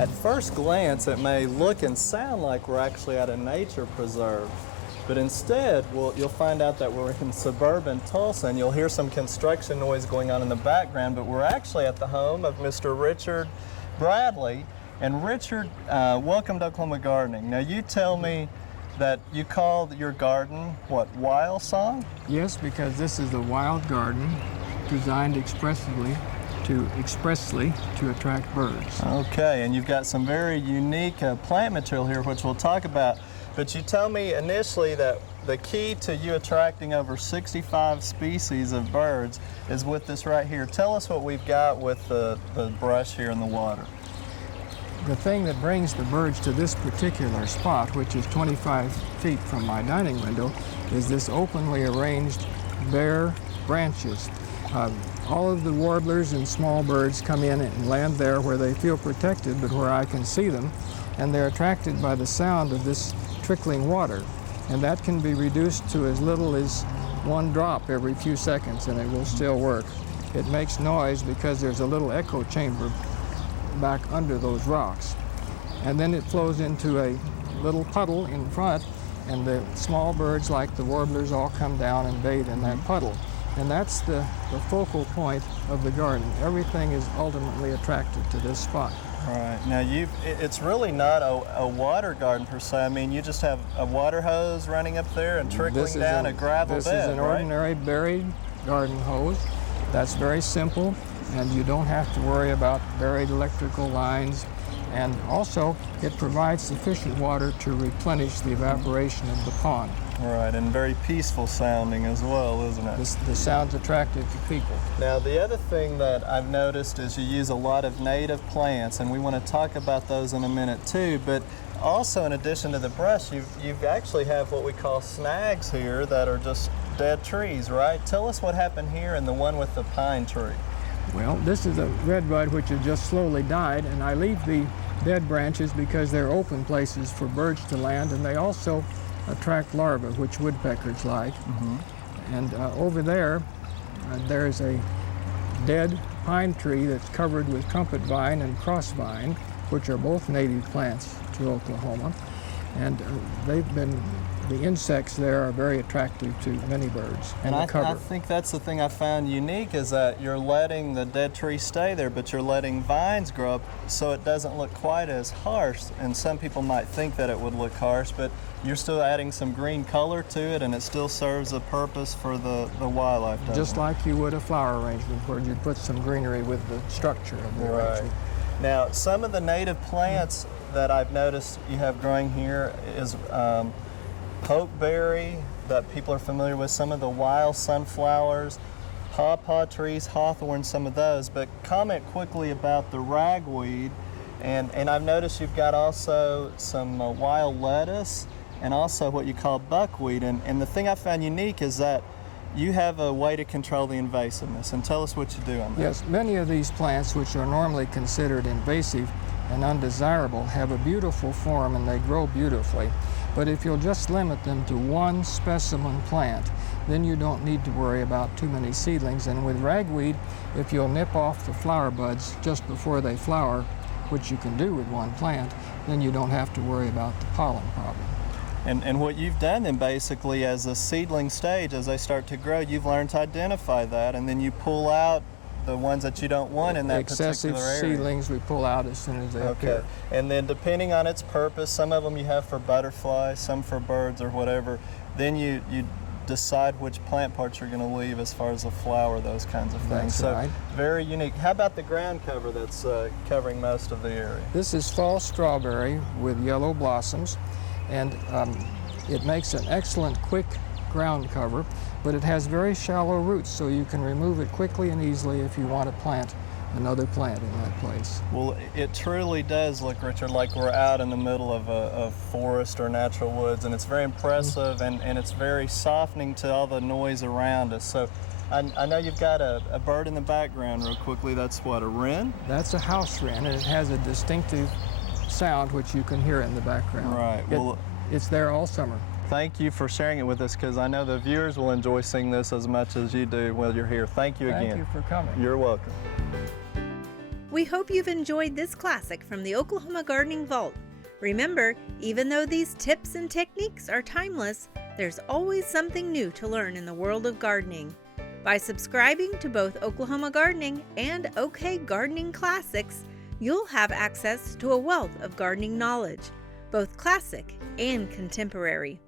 At first glance, it may look and sound like we're actually at a nature preserve, but instead, you'll find out that we're in suburban Tulsa, and you'll hear some construction noise going on in the background, but we're actually at the home of Mr. Richard Bradley. And Richard, welcome to Oklahoma Gardening. Now you tell me that you called your garden, what, Wild Song? Yes, because this is a wild garden designed expressly to attract birds. Okay, and you've got some very unique plant material here, which we'll talk about. But you tell me initially that the key to you attracting over 65 species of birds is with this right here. Tell us what we've got with the brush here in the water. The thing that brings the birds to this particular spot, which is 25 feet from my dining window, is this openly arranged bare branches. All of the warblers and small birds come in and land there where they feel protected, but where I can see them, and they're attracted by the sound of this trickling water. And that can be reduced to as little as 1 drop every few seconds, and it will still work. It makes noise because there's a little echo chamber back under those rocks. And then it flows into a little puddle in front, and the small birds like the warblers all come down and bathe in that puddle. And that's the focal point of the garden. Everything is ultimately attracted to this spot. Right. Now, it's really not a water garden per se. I mean, you just have a water hose running up there and trickling down a gravel bed, This is an ordinary buried garden hose. That's very simple, and you don't have to worry about buried electrical lines. And also, it provides sufficient water to replenish the evaporation of the pond. Right, and very peaceful sounding as well, isn't it? The sound's attractive to people. Now, the other thing that I've noticed is you use a lot of native plants, and we want to talk about those in a minute too, but also in addition to the brush, you actually have what we call snags here that are just dead trees, right? Tell us what happened here and the one with the pine tree. Well, this is a redbud which has just slowly died, and I leave the dead branches because they're open places for birds to land, and they also attract larvae, which woodpeckers like. And over there, there's a dead pine tree that's covered with trumpet vine and crossvine, which are both native plants to Oklahoma. And the insects there are very attractive to many birds. And I think that's the thing I found unique is that you're letting the dead tree stay there, but you're letting vines grow up so it doesn't look quite as harsh. And some people might think that it would look harsh, but you're still adding some green color to it, and it still serves a purpose for the wildlife. Just like you would a flower arrangement, where you'd put some greenery with the structure of the arrangement. Now, some of the native plants that I've noticed you have growing here is pokeberry that people are familiar with, some of the wild sunflowers, pawpaw trees, hawthorn, some of those. But comment quickly about the ragweed, and I've noticed you've got also some wild lettuce and also what you call buckwheat. And the thing I found unique is that you have a way to control the invasiveness, and tell us what you do on that. Yes, many of these plants, which are normally considered invasive and undesirable, have a beautiful form and they grow beautifully. But if you'll just limit them to one specimen plant, then you don't need to worry about too many seedlings. And with ragweed, if you'll nip off the flower buds just before they flower, which you can do with one plant, then you don't have to worry about the pollen problem. And what you've done then basically as a seedling stage, as they start to grow, you've learned to identify that, and then you pull out the ones that you don't want in that excessive particular area. seedlings we pull out as soon as they appear. And then depending on its purpose, some of them you have for butterflies, some for birds or whatever, then you decide which plant parts you're going to leave as far as the flower, those kinds of things. That's right. Very unique. How about the ground cover that's covering most of the area? This is fall strawberry with yellow blossoms, and it makes an excellent quick ground cover, but it has very shallow roots, so you can remove it quickly and easily if you want to plant another plant in that place. Well, it truly does look, Richard, like we're out in the middle of a forest or natural woods, and it's very impressive, and it's very softening to all the noise around us. So I know you've got a bird in the background real quickly. That's what, a wren? That's a house wren, and it has a distinctive sound which you can hear in the background. Right. It's there all summer. Thank you for sharing it with us, because I know the viewers will enjoy seeing this as much as you do while you're here. Thank you again. Thank you for coming. You're welcome. We hope you've enjoyed this classic from the Oklahoma Gardening Vault. Remember, even though these tips and techniques are timeless, there's always something new to learn in the world of gardening. By subscribing to both Oklahoma Gardening and OK Gardening Classics, you'll have access to a wealth of gardening knowledge, both classic and contemporary.